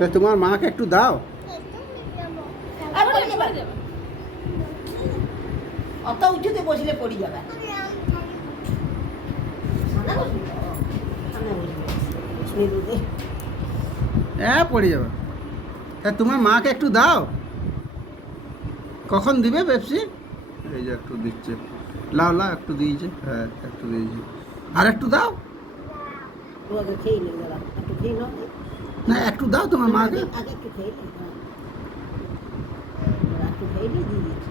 তো তোমার মাকে একটু দাও। অত উঁচুতে বসলে পড়ে যাবে। হ্যাঁ পড়ে যাবে। তা তোমার মাকে একটু দাও। কখন দিবে পেপসি? এই যে একটু দিচ্ছে। লাও লাও একটু দিয়েছে, হ্যাঁ একটু দিয়েছে। আর একটু দাও। তোমাকে খেয়ে নেই দাদা, একটু খেয়ে নাও। না একটু দাও তোমার মাকে। আগে একটু খেয়ে নিই, একটু খেয়ে নিই, দিয়ে দিচ্ছি।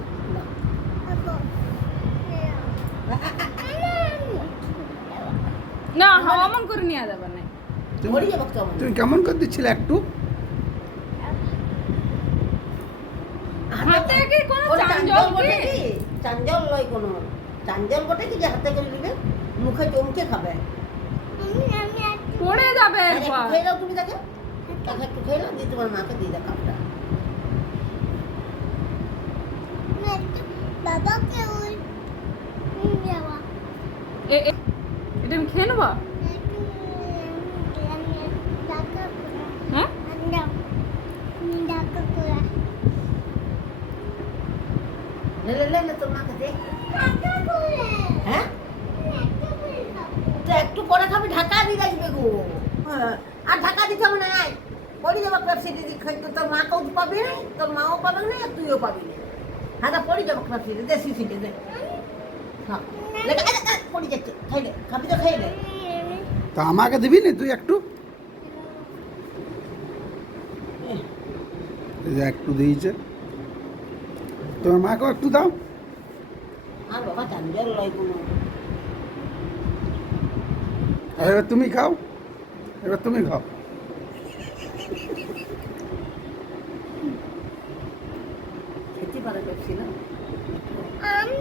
না অমন করে নিয়ে যাবে না। পড়ে যাবো কেমন? তুমি কেমন করে দিচ্ছিলে একটু? হাতে কি কোনো চাঞ্চল বটে কি? কি? চাঞ্চল নয় কোনো। চাঞ্চল বটে কি যে হাতে করে নিবে, মুখে চমকে খাবে। পড়ে যাবে একটু একবার। খেয়ে নাও তুমি তাকে। তাকে একটু খেয়ে নাও, দিয়ে তোমার মাকে দিয়ে দাও কাপটা। বাবাকে ওই যাওয়া এটা আমি খেয়ে নেবো। হ্যাঁ লে তোর মাকে দে। হ্যাঁ তো একটু পরে খাবি, ঢাকা দিয়ে রাখবে গো। হ্যাঁ, আর ঢাকা দিতে হবে না। আয় পড়ে যাবো পেপসি দিদি খাইতে, তোর মাকেও পাবি না, তোর মাও পাবে না, আর তুইও পাবি না। হ্যাঁ তা পড়ে যাবো পেপসি দে, শিশিতে দে। হ্যাঁ পড়ে যাচ্ছে, খাইলে খাবি তো খাইলে। তা আমাকে দিবি না তুই একটু? এই যে একটু দিয়েছে। তোমার মাকেও একটু দাও। আর বাবা চাঞ্জল লয় কোনো। আর এবার তুমি খাও, এবার তুমি খাও। খেতে পারে পেপসি না। আমি